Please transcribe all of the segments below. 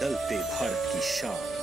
बदलते भारत की शान।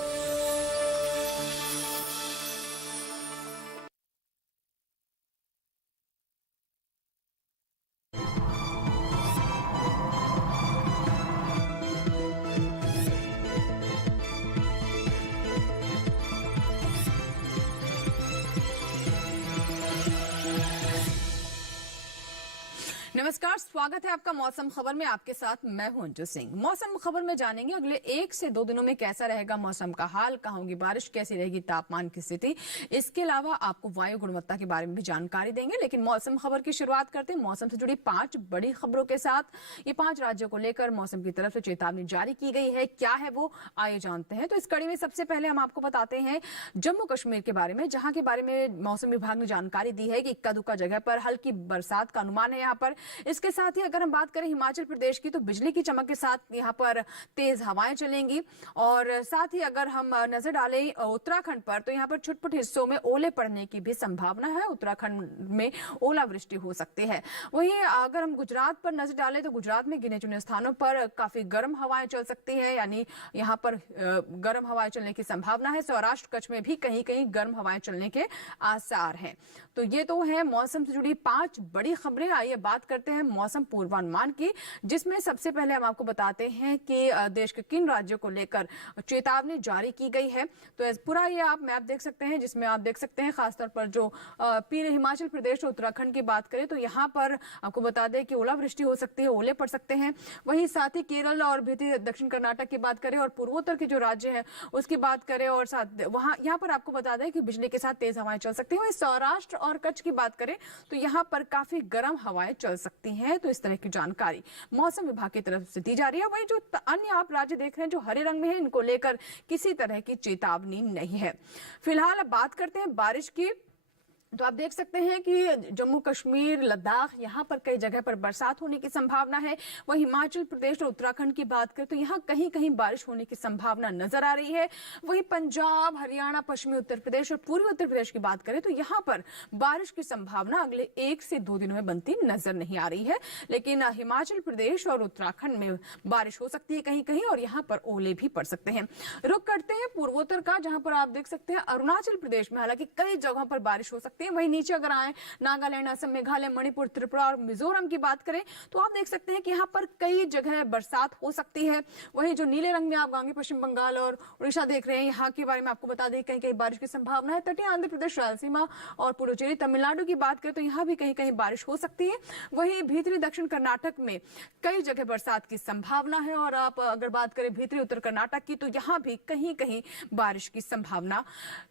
नमस्कार, स्वागत है आपका मौसम खबर में। आपके साथ मैं हूं अंजू सिंह। मौसम खबर में जानेंगे अगले 1 से 2 दिनों में कैसा रहेगा मौसम का हाल, कहां होगी बारिश, कैसी रहेगी तापमान की स्थिति। इसके अलावा आपको वायु गुणवत्ता के बारे में भी जानकारी देंगे। लेकिन मौसम खबर की शुरुआत करते हैं मौसम से जुड़ी 5 बड़ी खबरों के साथ। ये 5 राज्यों को लेकर मौसम की तरफ से चेतावनी जारी की गई है। क्या है वो, आइए जानते हैं। तो इस कड़ी में सबसे पहले हम आपको बताते हैं जम्मू कश्मीर के बारे में, जहां के बारे में मौसम विभाग ने जानकारी दी है कि इक्का दुक्का जगह पर हल्की बरसात का अनुमान है यहाँ पर। इसके साथ ही अगर हम बात करें हिमाचल प्रदेश की, तो बिजली की चमक के साथ यहाँ पर तेज हवाएं चलेंगी। और साथ ही अगर हम नजर डालें उत्तराखंड पर, तो यहाँ पर छुटपुट हिस्सों में ओले पड़ने की भी संभावना है। उत्तराखंड में ओलावृष्टि हो सकती है। वहीं अगर हम गुजरात पर नजर डालें, तो गुजरात में गिने चुने स्थानों पर काफी गर्म हवाएं चल सकती है, यानी यहाँ पर गर्म हवाएं चलने की संभावना है। सौराष्ट्र कच्छ में भी कहीं कहीं गर्म हवाएं चलने के आसार हैं। तो ये तो है मौसम से जुड़ी 5 बड़ी खबरें। आइए बात करते हैं मौसम पूर्वानुमान की, जिसमें सबसे पहले हम आपको बताते हैं कि देश के किन राज्यों को लेकर चेतावनी जारी की गई है। तो पूरा ये आप मैप देख सकते हैं, जिसमें आप देख सकते हैं खासतौर पर जो हिमाचल प्रदेश और उत्तराखंड की बात करें, तो यहाँ पर आपको बता दें कि ओलावृष्टि हो सकती है, ओले पड़ सकते हैं। वहीं साथ ही केरल और दक्षिण कर्नाटक की बात करें और पूर्वोत्तर के जो राज्य हैं उसकी बात करें, और साथ वहां यहाँ पर आपको बता दें कि बिजली के साथ तेज हवाएं चल सकती है। वहीं सौराष्ट्र और कच्छ की बात करें तो यहाँ पर काफी गर्म हवाएं चल सकती हैं। तो इस तरह की जानकारी मौसम विभाग की तरफ से दी जा रही है। वहीं जो अन्य आप राज्य देख रहे हैं जो हरे रंग में है, इनको लेकर किसी तरह की चेतावनी नहीं है। फिलहाल अब बात करते हैं बारिश की। तो आप देख सकते हैं कि जम्मू कश्मीर, लद्दाख, यहाँ पर कई जगह पर बरसात होने की संभावना है। वहीं हिमाचल प्रदेश और उत्तराखंड की बात करें तो यहाँ कहीं कहीं बारिश होने की संभावना नजर आ रही है। वहीं पंजाब, हरियाणा, पश्चिमी उत्तर प्रदेश और पूर्वी उत्तर प्रदेश की बात करें तो यहाँ पर बारिश की संभावना अगले 1 से 2 दिनों में बनती नजर नहीं आ रही है। लेकिन हिमाचल प्रदेश और उत्तराखंड में बारिश हो सकती है कहीं कहीं, और यहाँ पर ओले भी पड़ सकते हैं। रुक करते हैं पूर्वोत्तर का, जहां पर आप देख सकते हैं अरुणाचल प्रदेश में हालांकि कई जगहों पर बारिश हो सकती है। वहीं नीचे अगर आए नागालैंड, असम, मेघालय, मणिपुर, त्रिपुरा और मिजोरम की बात करें तो आप देख सकते हैं कि यहाँ पर कई जगह बरसात हो सकती है। वहीं जो नीले रंग में आप गांगे पश्चिम बंगाल और उड़ीसा देख रहे हैं, यहाँ के बारे में आपको बता दें कहीं कहीं बारिश की संभावना है। तटीय आंध्र प्रदेश, रायलसीमा और पुडुचेरी, तमिलनाडु की बात करें तो यहाँ भी कहीं कहीं बारिश हो सकती है। वहीं भीतरी दक्षिण कर्नाटक में कई जगह बरसात की संभावना है। और आप अगर बात करें भीतरी उत्तर कर्नाटक की, तो यहाँ भी कहीं कहीं बारिश की संभावना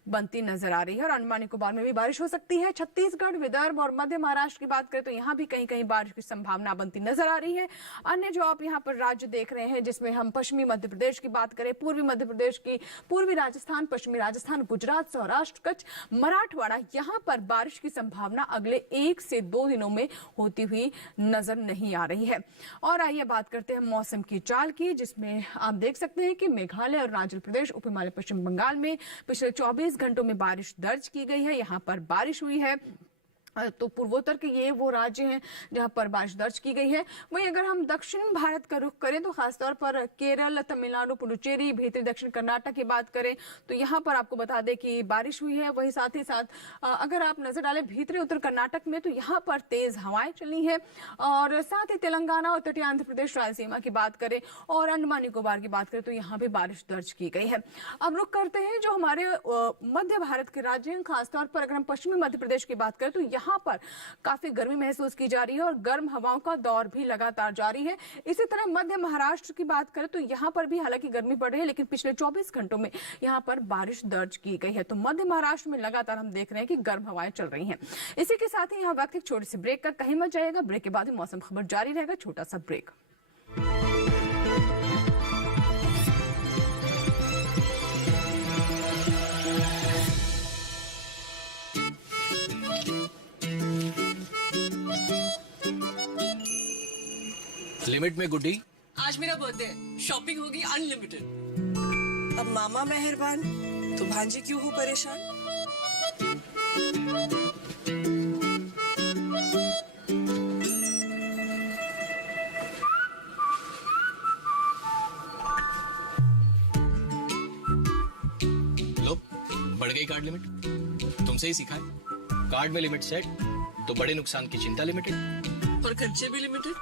बनती नजर आ रही है। और अंडमान निकोबार में भी बारिश हो सकती है। छत्तीसगढ़, विदर्भ और मध्य महाराष्ट्र की बात करें तो यहाँ भी कहीं कहीं बारिश की संभावना बनती नजर आ रही है। अन्य जो आप यहाँ पर राज्य देख रहे हैं, जिसमें हम पश्चिमी मध्य प्रदेश की बात करें, पूर्वी मध्य प्रदेश की, पूर्वी राजस्थान, पश्चिमी राजस्थान, गुजरात, सौराष्ट्र, कच्छ, मराठवाड़ा, यहाँ पर बारिश की संभावना अगले 1 से 2 दिनों में होती हुई नजर नहीं आ रही है। और आइए बात करते हैं मौसम की चाल की, जिसमें आप देख सकते हैं कि मेघालय और अरुणाचल प्रदेश, उप हिमालय, पश्चिम बंगाल में पिछले 24 घंटों में बारिश दर्ज की गई है। यहाँ पर बारिश हुई है। तो पूर्वोत्तर के ये वो राज्य हैं जहां पर बारिश दर्ज की गई है। वहीं अगर हम दक्षिण भारत का रुख करें तो खासतौर पर केरल, तमिलनाडु, पुडुचेरी, भीतरी दक्षिण कर्नाटक की बात करें तो यहाँ पर आपको बता दें कि बारिश हुई है। वहीं साथ ही साथ अगर आप नजर डालें भीतरी उत्तर कर्नाटक में, तो यहाँ पर तेज हवाएं चली हैं। और साथ ही तेलंगाना और तटीय आंध्र प्रदेश, रायलसीमा की बात करें और अंडमान निकोबार की बात करें तो यहाँ भी बारिश दर्ज की गई है। अब रुख करते हैं जो हमारे मध्य भारत के राज्य हैं। खासतौर पर अगर हम पश्चिमी मध्य प्रदेश की बात करें तो यहाँ पर काफी गर्मी महसूस की जा रही है और गर्म हवाओं का दौर भी लगातार जारी है। इसी तरह मध्य महाराष्ट्र की बात करें तो यहाँ पर भी हालांकि गर्मी पड़ रही है, लेकिन पिछले 24 घंटों में यहाँ पर बारिश दर्ज की गई है। तो मध्य महाराष्ट्र में लगातार हम देख रहे हैं कि गर्म हवाएं चल रही हैं। इसी के साथ ही यहाँ वक्त एक छोटी सी ब्रेक का, कहीं मत जाएगा। ब्रेक के बाद ही मौसम खबर जारी रहेगा। छोटा सा ब्रेक। लिमिट में गुड्डी। आज मेरा बर्थडे है, शॉपिंग होगी अनलिमिटेड। अब मामा मेहरबान तो भांजे क्यों हो परेशान। बढ़ गई कार्ड लिमिट। तुमसे ही सीखा है। कार्ड में लिमिट सेट तो बड़े नुकसान की चिंता लिमिटेड। और खर्चे भी लिमिटेड।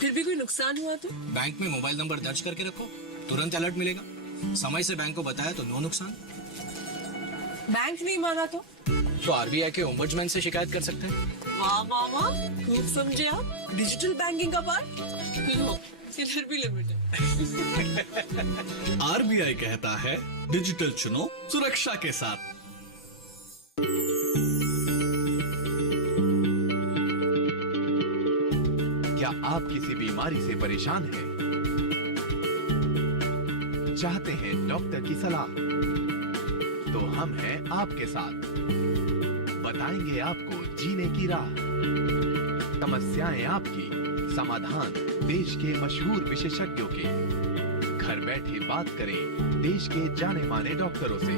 फिर भी कोई नुकसान हुआ तो? बैंक में मोबाइल नंबर दर्ज करके रखो, तुरंत अलर्ट मिलेगा। समय से बैंक को बताया तो नो नुकसान। बैंक नहीं माना तो आरबीआई के ओम्बड्समैन से शिकायत कर सकते हैं। वाह वाह वाह, खूब समझे आप। डिजिटल बैंकिंग का पार्ट लो, फिर भी लिमिटेड। आरबीआई कहता है डिजिटल चुनो सुरक्षा के साथ। क्या आप किसी बीमारी से परेशान हैं? चाहते हैं डॉक्टर की सलाह? तो हम हैं आपके साथ। बताएंगे आपको जीने की राह। समस्याएं आपकी, समाधान देश के मशहूर विशेषज्ञों के। घर बैठे बात करें देश के जाने माने डॉक्टरों से।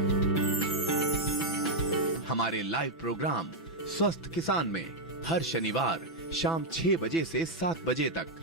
हमारे लाइव प्रोग्राम स्वस्थ किसान में हर शनिवार शाम 6 बजे से 7 बजे तक।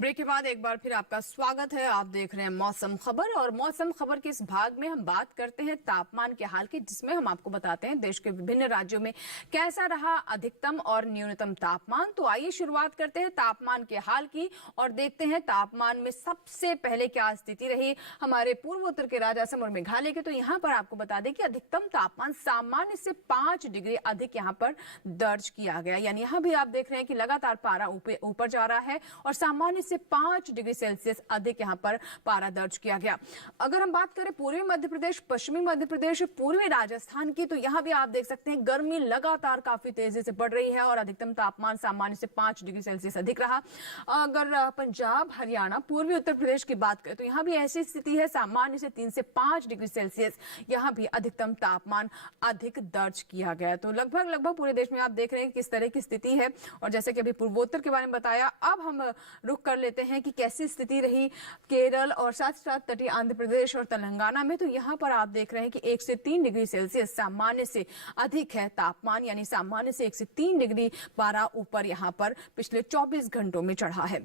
ब्रेक के बाद एक बार फिर आपका स्वागत है। आप देख रहे हैं मौसम खबर, और मौसम खबर के इस भाग में हम बात करते हैं तापमान के हाल की, जिसमें हम आपको बताते हैं देश के विभिन्न राज्यों में कैसा रहा अधिकतम और न्यूनतम तापमान। तो आइए शुरुआत करते हैं तापमान के हाल की और देखते हैं तापमान में सबसे पहले क्या स्थिति रही हमारे पूर्वोत्तर के राज्य असम और मेघालय के। तो यहाँ पर आपको बता दें कि अधिकतम तापमान सामान्य से 5 डिग्री अधिक यहाँ पर दर्ज किया गया। यानी यहाँ भी आप देख रहे हैं कि लगातार पारा ऊपर जा रहा है और सामान्य से 5 डिग्री सेल्सियस अधिक यहाँ पर पारा दर्ज किया गया। अगर हम बात करें पूर्वी मध्य प्रदेश, पश्चिमी मध्य प्रदेश, पूर्वी राजस्थान की, तो यहाँ भी आप देख सकते हैं गर्मी लगातार काफी तेजी से बढ़ रही है और अधिकतम तापमान सामान्य से 5 डिग्री सेल्सियस अधिक रहा। अगर पंजाब, हरियाणा, पूर्वी उत्तर प्रदेश की बात करें तो यहाँ भी ऐसी स्थिति है, सामान्य से 3 से 5 डिग्री सेल्सियस यहाँ भी अधिकतम तापमान अधिक दर्ज किया गया। तो लगभग पूरे देश में आप देख रहे हैं किस तरह की स्थिति है। और जैसे कि अभी पूर्वोत्तर के बारे में बताया, अब हम रुक कर लेते हैं कि कैसी स्थिति रही केरल और साथ साथ तटीय आंध्र प्रदेश और तेलंगाना में। तो यहाँ पर आप देख रहे हैं कि 1 से 3 डिग्री सेल्सियस सामान्य से अधिक है तापमान, यानी सामान्य से 1 से 3 डिग्री पारा ऊपर यहाँ पर पिछले 24 घंटों में चढ़ा है।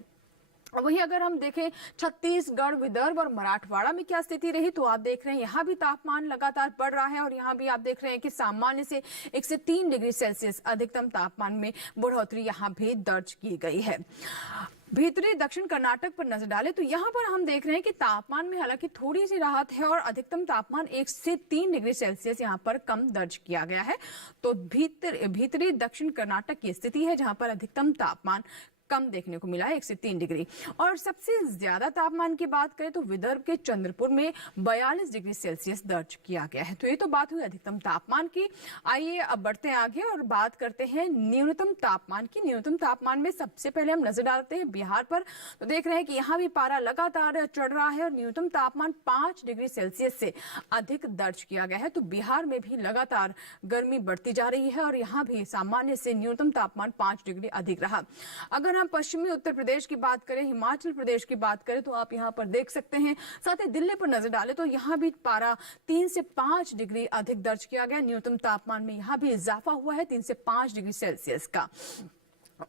वहीं अगर हम देखें छत्तीसगढ़, विदर्भ और मराठवाड़ा में क्या स्थिति रही, तो आप देख रहे हैं यहाँ भी तापमान लगातार बढ़ रहा है और यहाँ भी आप देख रहे हैं कि सामान्य से 1 से 3 डिग्री सेल्सियस अधिकतम तापमान में बढ़ोतरी यहाँ भी दर्ज की गई है। भीतरी दक्षिण कर्नाटक पर नजर डालें तो यहाँ पर हम देख रहे हैं कि तापमान में हालांकि थोड़ी सी राहत है और अधिकतम तापमान 1 से 3 डिग्री सेल्सियस यहाँ पर कम दर्ज किया गया है। तो भीतरी दक्षिण कर्नाटक की स्थिति है जहाँ पर अधिकतम तापमान कम देखने को मिला है, 1 से 3 डिग्री। और सबसे ज्यादा तापमान की बात करें तो विदर्भ के चंद्रपुर में 42 डिग्री सेल्सियस दर्ज किया गया है। तो ये तो बात हुई अधिकतम तापमान की। आइए अब बढ़ते हैं आगे और बात करते हैं न्यूनतम तापमान की। न्यूनतम तापमान में सबसे पहले हम नजर डालते हैं बिहार पर। तो देख रहे हैं कि यहाँ भी पारा लगातार चढ़ रहा है और न्यूनतम तापमान 5 डिग्री सेल्सियस से अधिक दर्ज किया गया है। तो बिहार में भी लगातार गर्मी बढ़ती जा रही है और यहाँ भी सामान्य से न्यूनतम तापमान 5 डिग्री अधिक रहा। अगर हम पश्चिमी उत्तर प्रदेश की बात करें, हिमाचल प्रदेश की बात करें तो आप यहाँ पर देख सकते हैं। साथ ही दिल्ली पर नजर डालें तो यहाँ भी पारा 3 से 5 डिग्री अधिक दर्ज किया गया। न्यूनतम तापमान में यहाँ भी इजाफा हुआ है 3 से 5 डिग्री सेल्सियस का।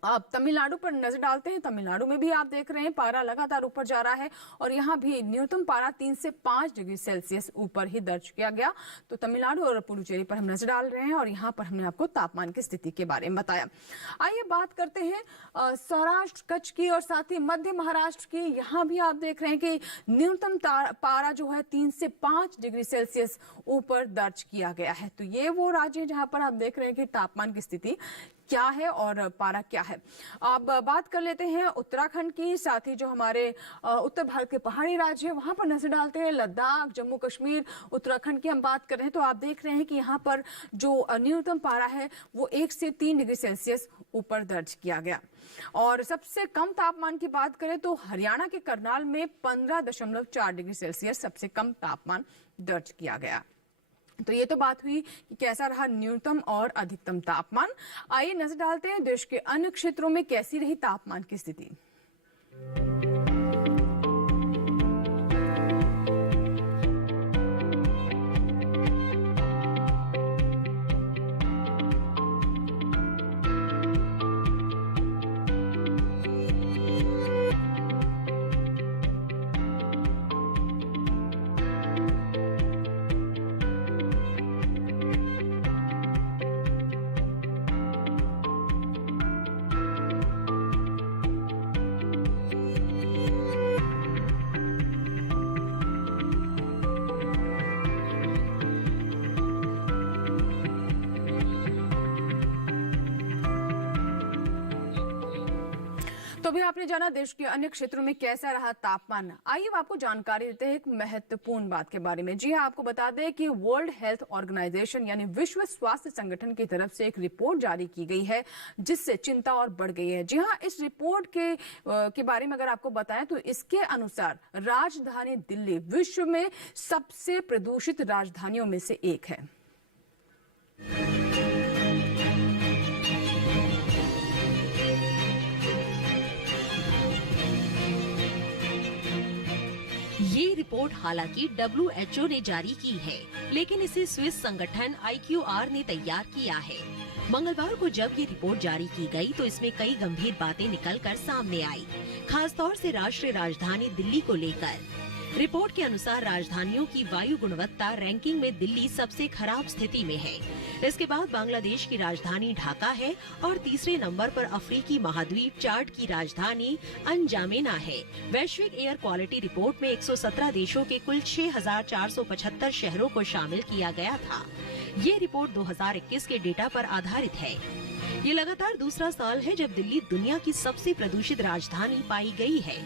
अब तमिलनाडु पर नजर डालते हैं। तमिलनाडु में भी आप देख रहे हैं पारा लगातार ऊपर जा रहा है और यहाँ भी न्यूनतम पारा 3 से 5 डिग्री सेल्सियस ऊपर ही दर्ज किया गया। तो तमिलनाडु और पुडुचेरी पर हम नजर डाल रहे हैं और यहाँ पर हमने आपको तापमान की स्थिति के बारे में बताया। आइए बात करते हैं सौराष्ट्र, कच्छ की और साथ ही मध्य महाराष्ट्र की। यहाँ भी आप देख रहे हैं कि न्यूनतम पारा जो है 3 से 5 डिग्री सेल्सियस ऊपर दर्ज किया गया है। तो ये वो राज्य है जहाँ पर आप देख रहे हैं कि तापमान की स्थिति क्या है और पारा क्या है। अब बात कर लेते हैं उत्तराखंड की, साथ ही जो हमारे उत्तर भारत के पहाड़ी राज्य है वहां पर नजर डालते हैं। लद्दाख, जम्मू कश्मीर, उत्तराखंड की हम बात कर रहे हैं तो आप देख रहे हैं कि यहाँ पर जो न्यूनतम पारा है वो 1 से 3 डिग्री सेल्सियस ऊपर दर्ज किया गया। और सबसे कम तापमान की बात करें तो हरियाणा के करनाल में 15.4 डिग्री सेल्सियस सबसे कम तापमान दर्ज किया गया। तो ये तो बात हुई कि कैसा रहा न्यूनतम और अधिकतम तापमान। आइए नजर डालते हैं देश के अन्य क्षेत्रों में कैसी रही तापमान की स्थिति। तो अभी आपने जाना देश के अन्य क्षेत्रों में कैसा रहा तापमान। आइए अब आपको जानकारी देते हैं एक महत्वपूर्ण बात के बारे में। जी हाँ, आपको बता दें कि वर्ल्ड हेल्थ ऑर्गेनाइजेशन यानी विश्व स्वास्थ्य संगठन की तरफ से एक रिपोर्ट जारी की गई है जिससे चिंता और बढ़ गई है। जी हाँ, इस रिपोर्ट के बारे में अगर आपको बताएं तो इसके अनुसार राजधानी दिल्ली विश्व में सबसे प्रदूषित राजधानियों में से एक है। ये रिपोर्ट हालांकि WHO ने जारी की है, लेकिन इसे स्विस संगठन IQR ने तैयार किया है। मंगलवार को जब ये रिपोर्ट जारी की गई तो इसमें कई गंभीर बातें निकलकर सामने आई, खासतौर से राष्ट्रीय राजधानी दिल्ली को लेकर। रिपोर्ट के अनुसार राजधानियों की वायु गुणवत्ता रैंकिंग में दिल्ली सबसे खराब स्थिति में है। इसके बाद बांग्लादेश की राजधानी ढाका है और तीसरे नंबर पर अफ्रीकी महाद्वीप चार्ट की राजधानी अंजामेना है। वैश्विक एयर क्वालिटी रिपोर्ट में 117 देशों के कुल 6,475 शहरों को शामिल किया गया था। ये रिपोर्ट 2021 के डेटा पर आधारित है। ये लगातार दूसरा साल है जब दिल्ली दुनिया की सबसे प्रदूषित राजधानी पाई गई है,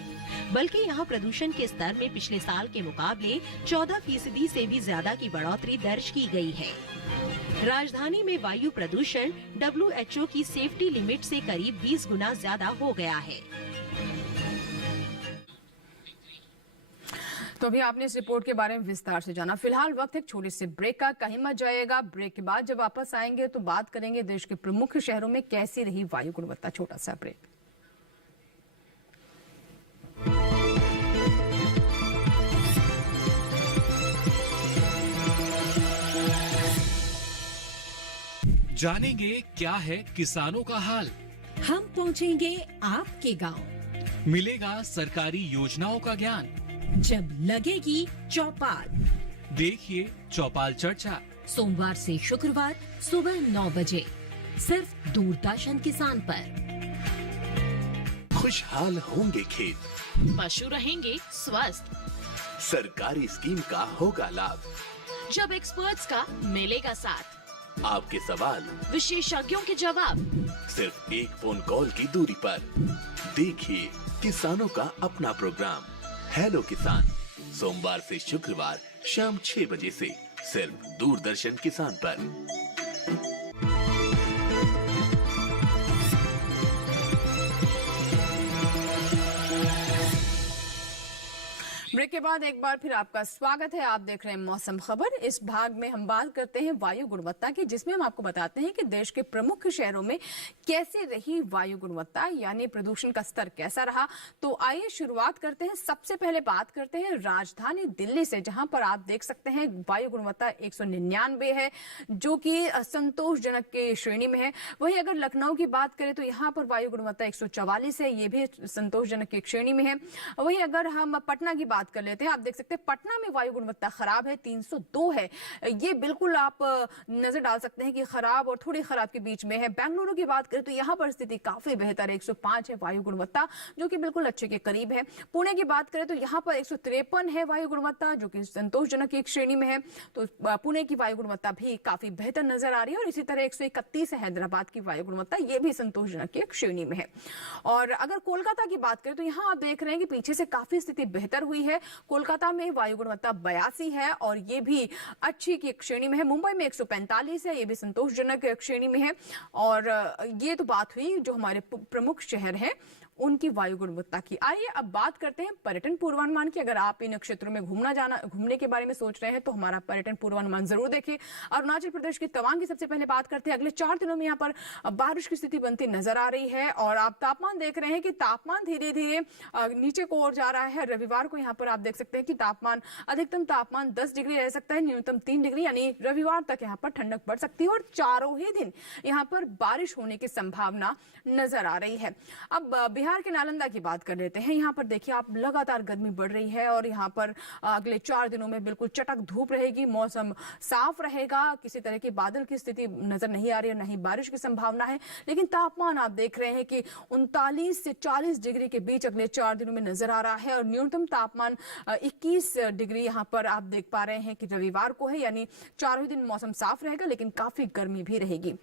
बल्कि यहाँ प्रदूषण के स्तर में पिछले साल के मुकाबले 14% से भी ज्यादा की बढ़ोतरी दर्ज की गई है। राजधानी में वायु प्रदूषण WHO की सेफ्टी लिमिट से करीब 20 गुना ज्यादा हो गया है। तो अभी आपने इस रिपोर्ट के बारे में विस्तार से जाना। फिलहाल वक्त एक छोटे से ब्रेक का, कहीं मत जाइएगा। ब्रेक के बाद जब वापस आएंगे तो बात करेंगे देश के प्रमुख शहरों में कैसी रही वायु गुणवत्ता। छोटा सा ब्रेक। जानेंगे क्या है किसानों का हाल, हम पहुंचेंगे आपके गांव, मिलेगा सरकारी योजनाओं का ज्ञान। जब लगेगी चौपाल, देखिए चौपाल चर्चा सोमवार से शुक्रवार सुबह 9 बजे सिर्फ दूरदर्शन किसान पर। खुशहाल होंगे खेत, पशु रहेंगे स्वस्थ, सरकारी स्कीम का होगा लाभ, जब एक्सपर्ट्स का मिलेगा साथ, आपके सवाल विशेषज्ञों के जवाब, सिर्फ एक फोन कॉल की दूरी पर। देखिए किसानों का अपना प्रोग्राम हेलो किसान, सोमवार से शुक्रवार शाम 6 बजे से सिर्फ दूरदर्शन किसान पर। ब्रेक के बाद एक बार फिर आपका स्वागत है। आप देख रहे हैं मौसम खबर। इस भाग में हम बात करते हैं वायु गुणवत्ता की, जिसमें हम आपको बताते हैं कि देश के प्रमुख शहरों में कैसे रही वायु गुणवत्ता, यानी प्रदूषण का स्तर कैसा रहा। तो आइए शुरुआत करते हैं। सबसे पहले बात करते हैं राजधानी दिल्ली से, जहां पर आप देख सकते हैं वायु गुणवत्ता 199 है, जो कि संतोषजनक के श्रेणी में है। वहीं अगर लखनऊ की बात करें तो यहाँ पर वायु गुणवत्ता 144 है, ये भी संतोषजनक की श्रेणी में है। वहीं अगर हम पटना की बात कर लेते हैं, आप देख सकते हैं पटना में वायु गुणवत्ता खराब है, 302 है। ये बिल्कुल आप नजर डाल सकते हैं कि खराब और थोड़ी खराब के बीच में है। बेंगलुरु की बात करें तो यहाँ पर स्थिति काफी बेहतर है, 105 है वायु गुणवत्ता, जो कि बिल्कुल अच्छे के करीब है। पुणे की बात करें तो यहाँ पर 153 है वायु गुणवत्ता, जो कि संतोषजनक की एक श्रेणी में है। तो पुणे की वायु गुणवत्ता भी काफी बेहतर नजर आ रही है। और इसी तरह 131 है हैदराबाद की वायु गुणवत्ता, ये भी संतोषजनक की एक श्रेणी में है। और अगर कोलकाता की बात करें तो यहाँ आप देख रहे हैं कि पीछे से काफी स्थिति बेहतर हुई है। कोलकाता में वायु गुणवत्ता 82 है और ये भी अच्छी की एक श्रेणी में है। मुंबई में 145 है, ये भी संतोषजनक श्रेणी में है। और ये तो बात हुई जो हमारे प्रमुख शहर हैं उनकी वायु गुणवत्ता की। आइए अब बात करते हैं पर्यटन पूर्वानुमान की। अगर आप इन क्षेत्रों में घूमने के बारे में सोच रहे हैं तो हमारा पर्यटन पूर्वानुमान जरूर देखें। अरुणाचल प्रदेश की तवांग की सबसे पहले बात करते हैं। अगले 4 दिनों में यहाँ पर बारिश की स्थिति बनती नजर आ रही है। और आप तापमान देख रहे हैं कि तापमान धीरे धीरे नीचे को ओर जा रहा है। रविवार को यहाँ पर आप देख सकते हैं कि अधिकतम तापमान 10 डिग्री रह सकता है, न्यूनतम 3 डिग्री, यानी रविवार तक यहाँ पर ठंडक बढ़ सकती है। और चारों ही दिन यहाँ पर बारिश होने की संभावना नजर आ रही है। अब बिहार के नालंदा की बात कर लेते हैं। यहाँ पर देखिए आप लगातार गर्मी बढ़ रही है और यहाँ पर अगले 4 दिनों में बिल्कुल चटक धूप रहेगी, मौसम साफ रहेगा, किसी तरह की बादल की स्थिति नजर नहीं आ रही है, नहीं बारिश की संभावना है। लेकिन तापमान आप देख रहे हैं कि 39 से 40 डिग्री के बीच अगले 4 दिनों में नजर आ रहा है। और न्यूनतम तापमान 21 डिग्री यहाँ पर आप देख पा रहे हैं कि रविवार को है, यानी चारों दिन मौसम साफ रहेगा लेकिन काफी गर्मी भी रहेगी।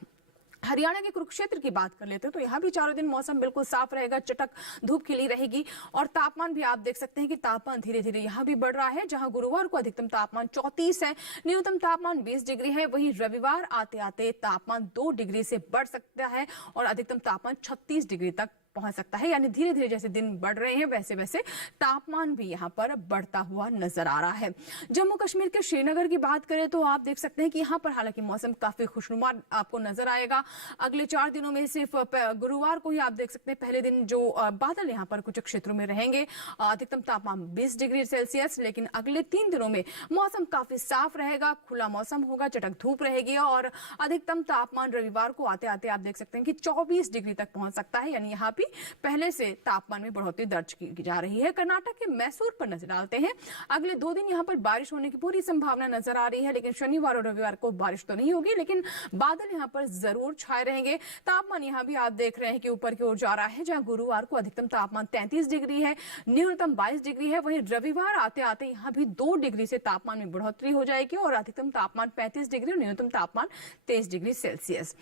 हरियाणा के कुरुक्षेत्र की बात कर लेते हैं तो यहाँ भी चारों दिन मौसम बिल्कुल साफ रहेगा, चटक धूप खिली रहेगी और तापमान भी आप देख सकते हैं कि तापमान धीरे धीरे यहाँ भी बढ़ रहा है। जहाँ गुरुवार को अधिकतम तापमान 34 है, न्यूनतम तापमान 20 डिग्री है, वहीं रविवार आते आते तापमान 2 डिग्री से बढ़ सकता है और अधिकतम तापमान 36 डिग्री तक पहुंच सकता है। यानी धीरे धीरे जैसे दिन बढ़ रहे हैं वैसे वैसे तापमान भी यहाँ पर बढ़ता हुआ नजर आ रहा है। जम्मू कश्मीर के श्रीनगर की बात करें तो आप देख सकते हैं कि यहाँ पर हालांकि मौसम काफी खुशनुमा आपको नजर आएगा। अगले 4 दिनों में सिर्फ गुरुवार को ही आप देख सकते हैं पहले दिन जो बादल यहाँ पर कुछ क्षेत्रों में रहेंगे, अधिकतम तापमान 20 डिग्री सेल्सियस, लेकिन अगले 3 दिनों में मौसम काफी साफ रहेगा, खुला मौसम होगा, चटक धूप रहेगी और अधिकतम तापमान रविवार को आते आते आप देख सकते हैं कि 24 डिग्री तक पहुंच सकता है। यानी यहाँ पहले से तापमान में बढ़ोतरी दर्ज की जा रही है। कर्नाटक के मैसूर पर नजर डालते हैं। अगले 2 दिन यहाँ पर बारिश होने की पूरी संभावना नजर आ रही है, लेकिन शनिवार और रविवार को बारिश तो नहीं होगी, लेकिन बादल यहाँ पर जरूर छाए रहेंगे। तापमान यहाँ भी आप देख रहे हैं कि ऊपर की ओर जा रहा है, जहाँ गुरुवार को अधिकतम तापमान 33 डिग्री है, न्यूनतम 22 डिग्री है। वहीं रविवार आते आते यहाँ भी 2 डिग्री से तापमान में बढ़ोतरी हो जाएगी और अधिकतम तापमान 35 डिग्री और न्यूनतम तापमान 23 डिग्री सेल्सियस।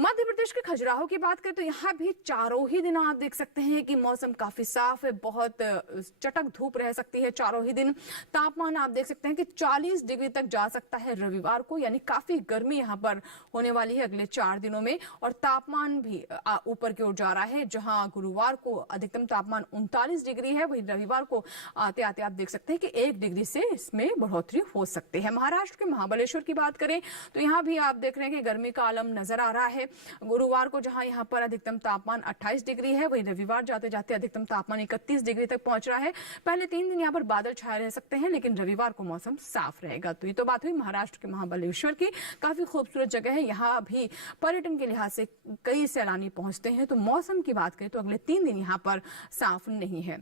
मध्य प्रदेश के खजुराहो की बात करें तो यहाँ भी चारों ही दिन आप देख सकते हैं कि मौसम काफी साफ है, बहुत चटक धूप रह सकती है चारों ही दिन। तापमान आप देख सकते हैं कि 40 डिग्री तक जा सकता है रविवार को, यानी काफी गर्मी यहाँ पर होने वाली है अगले 4 दिनों में। और तापमान भी ऊपर की ओर जा रहा है, जहां गुरुवार को अधिकतम तापमान 39 डिग्री है, वहीं रविवार को आते आते आप देख सकते हैं कि 1 डिग्री से इसमें बढ़ोतरी हो सकती है। महाराष्ट्र के महाबलेश्वर की बात करें तो यहाँ भी आप देख रहे हैं कि गर्मी का आलम नजर आ रहा है। गुरुवार को जहां यहाँ पर अधिकतम तापमान 28 डिग्री है, वहीं रविवार जाते जाते अधिकतम तापमान 31 डिग्री तक पहुंच रहा है। पहले 3 दिन यहाँ पर बादल छाए रह सकते हैं, लेकिन रविवार को मौसम साफ रहेगा। तो ये तो बात हुई महाराष्ट्र के महाबलेश्वर की, काफी खूबसूरत जगह है। यहाँ भी पर्यटन के लिहाज से कई सैलानी पहुंचते हैं। तो मौसम की बात करें तो अगले 3 दिन यहाँ पर साफ नहीं है।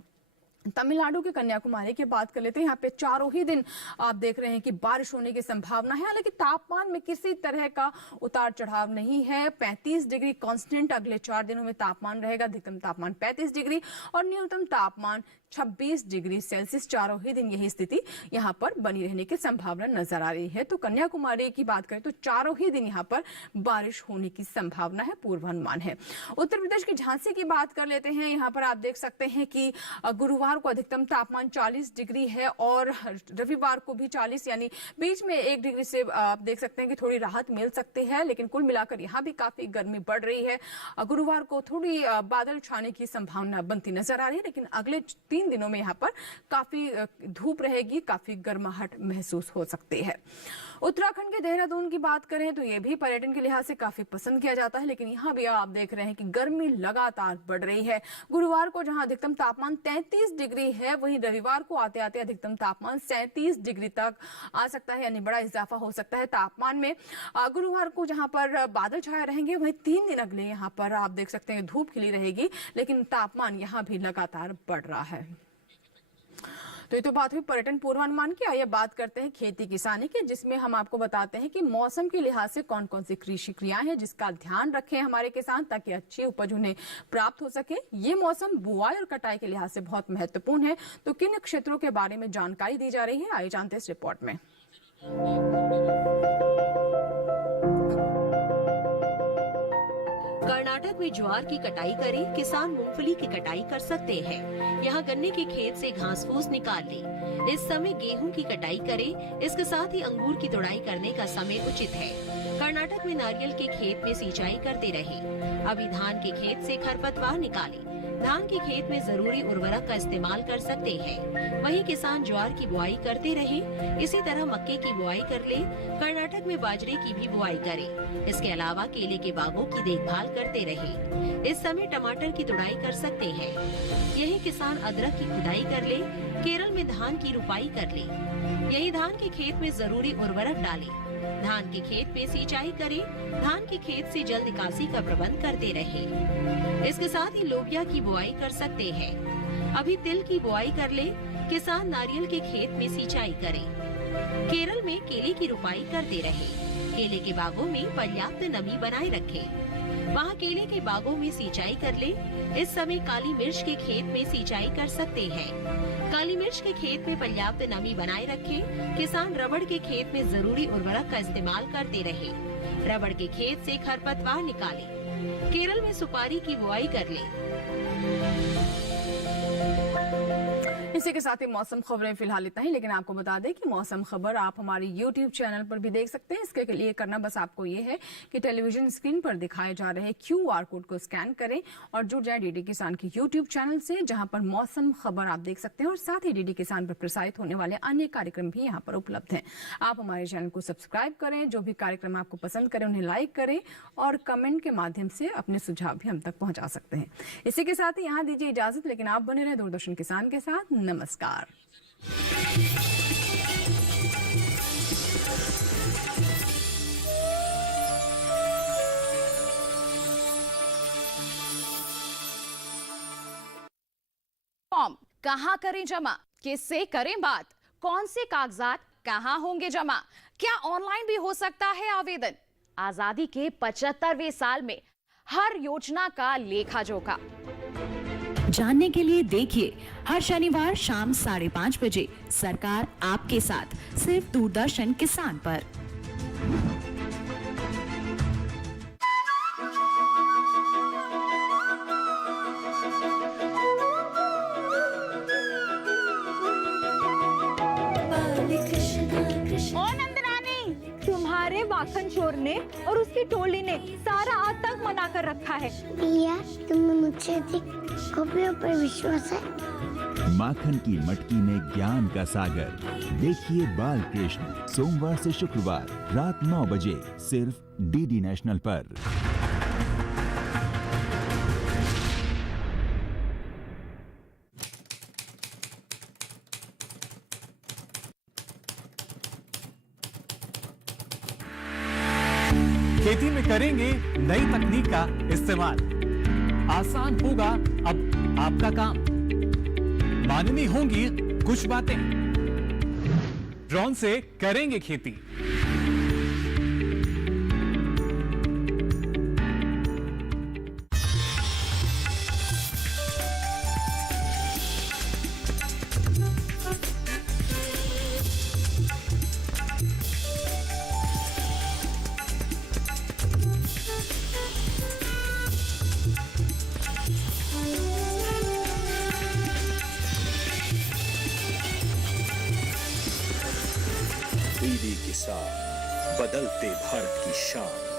तमिलनाडु के कन्याकुमारी की बात कर लेते हैं। यहाँ पे चारों ही दिन आप देख रहे हैं कि बारिश होने की संभावना है, हालांकि तापमान में किसी तरह का उतार चढ़ाव नहीं है। 35 डिग्री कांस्टेंट अगले 4 दिनों में तापमान रहेगा, अधिकतम तापमान 35 डिग्री और न्यूनतम तापमान 26 डिग्री सेल्सियस। चारों ही दिन यही स्थिति यहाँ पर बनी रहने की संभावना नजर आ रही है। तो कन्याकुमारी की बात करें तो चारों ही दिन यहाँ पर बारिश होने की संभावना है, पूर्वानुमान है। उत्तर प्रदेश की झांसी की बात कर लेते हैं। यहाँ पर आप देख सकते हैं कि गुरुवार को अधिकतम तापमान 40 डिग्री है और रविवार को भी 40, यानी बीच में 1 डिग्री से आप देख सकते हैं कि थोड़ी राहत मिल सकती है, लेकिन कुल मिलाकर यहाँ भी काफी गर्मी बढ़ रही है। गुरुवार को थोड़ी बादल छाने की संभावना बनती नजर आ रही है, लेकिन अगले 3 दिनों में यहाँ पर काफी धूप रहेगी, काफी गर्माहट महसूस हो सकती है। उत्तराखंड के देहरादून की बात करें तो ये भी पर्यटन के लिहाज से काफी पसंद किया जाता है, लेकिन यहाँ भी आप देख रहे हैं कि गर्मी लगातार बढ़ रही है। गुरुवार को जहां अधिकतम तापमान 33 डिग्री है, वहीं रविवार को आते आते अधिकतम तापमान 37 डिग्री तक आ सकता है, यानी बड़ा इजाफा हो सकता है तापमान में। गुरुवार को जहां पर बादल छाए रहेंगे, वहीं 3 दिन अगले यहाँ पर आप देख सकते हैं धूप खिली रहेगी, लेकिन तापमान यहाँ भी लगातार बढ़ रहा है। तो ये तो बात हुई पर्यटन पूर्वानुमान की। आइए बात करते हैं खेती किसानी की, जिसमें हम आपको बताते हैं कि मौसम के लिहाज से कौन कौन सी कृषि क्रियाएं हैं जिसका ध्यान रखें हमारे किसान, ताकि अच्छी उपज उन्हें प्राप्त हो सके। ये मौसम बुआई और कटाई के लिहाज से बहुत महत्वपूर्ण है। तो किन क्षेत्रों के बारे में जानकारी दी जा रही है, आइए जानते हैं इस रिपोर्ट में। कर्नाटक में ज्वार की कटाई करें, किसान मूंगफली की कटाई कर सकते हैं। यहाँ गन्ने के खेत से घास फूस निकाल लें। इस समय गेहूं की कटाई करें, इसके साथ ही अंगूर की तुड़ाई करने का समय उचित है। कर्नाटक में नारियल के खेत में सिंचाई करते रहें। अभी धान के खेत से खरपतवार निकालें। धान के खेत में जरूरी उर्वरक का इस्तेमाल कर सकते हैं। वहीं किसान ज्वार की बुआई करते रहें। इसी तरह मक्के की बुआई कर ले। कर्नाटक में बाजरे की भी बुआई करें। इसके अलावा केले के बागों की देखभाल करते रहें। इस समय टमाटर की तुड़ाई कर सकते हैं। यही किसान अदरक की खुदाई कर ले। केरल में धान की रुपाई कर ले। यही धान के खेत में जरूरी उर्वरक डालें। धान के खेत में सिंचाई करें। धान के खेत से जल निकासी का प्रबंध करते रहें। इसके साथ ही लोबिया की बुआई कर सकते हैं। अभी तिल की बुआई कर ले। किसान नारियल के खेत में सिंचाई करें। केरल में केले की रुपाई करते रहें। केले के बागों में पर्याप्त नमी बनाए रखें। वहाँ केले के बागों में सिंचाई कर ले। इस समय काली मिर्च के खेत में सिंचाई कर सकते हैं। काली मिर्च के खेत में पर्याप्त नमी बनाए रखें। किसान रबड़ के खेत में जरूरी उर्वरक का इस्तेमाल करते रहें। रबड़ के खेत से खरपतवार निकालें। केरल में सुपारी की बुआई कर लें। इसी के साथ ही मौसम खबरें फिलहाल इतना ही, लेकिन आपको बता दें कि मौसम खबर आप हमारे YouTube चैनल पर भी देख सकते हैं। इसके लिए करना बस आपको ये है कि टेलीविजन स्क्रीन पर दिखाए जा रहे QR कोड को स्कैन करें और जुड़ जाए डीडी किसान के YouTube चैनल से, जहां पर मौसम खबर आप देख सकते हैं और साथ ही डीडी किसान पर प्रसारित होने वाले अन्य कार्यक्रम भी यहाँ पर उपलब्ध हैं। आप हमारे चैनल को सब्सक्राइब करें, जो भी कार्यक्रम आपको पसंद करें उन्हें लाइक करें और कमेंट के माध्यम से अपने सुझाव भी हम तक पहुंचा सकते हैं। इसी के साथ ही यहाँ दीजिए इजाजत, लेकिन आप बने रहे दूरदर्शन किसान के साथ। नमस्कार। फॉर्म कहाँ करें जमा, किससे करें बात, कौन से कागजात कहाँ होंगे जमा, क्या ऑनलाइन भी हो सकता है आवेदन। आजादी के 75वें साल में हर योजना का लेखा जोखा। जानने के लिए देखिए हर शनिवार शाम 5:30 बजे सरकार आपके साथ, सिर्फ दूरदर्शन किसान पर। तुम्हारे माखन चोर ने और उसकी टोली ने सारा आतंक मना कर रखा है। भैया तुम्हें मुझसे अधिक कॉपियों पर विश्वास है। माखन की मटकी में ज्ञान का सागर। देखिए बाल कृष्ण सोमवार से शुक्रवार रात 9 बजे सिर्फ डीडी नेशनल पर। खेती में करेंगे नई तकनीक का इस्तेमाल, आसान होगा अब आपका काम, माननी होंगी कुछ बातें, ड्रोन से करेंगे खेती। डीडी किसान, बदलते भारत की शान।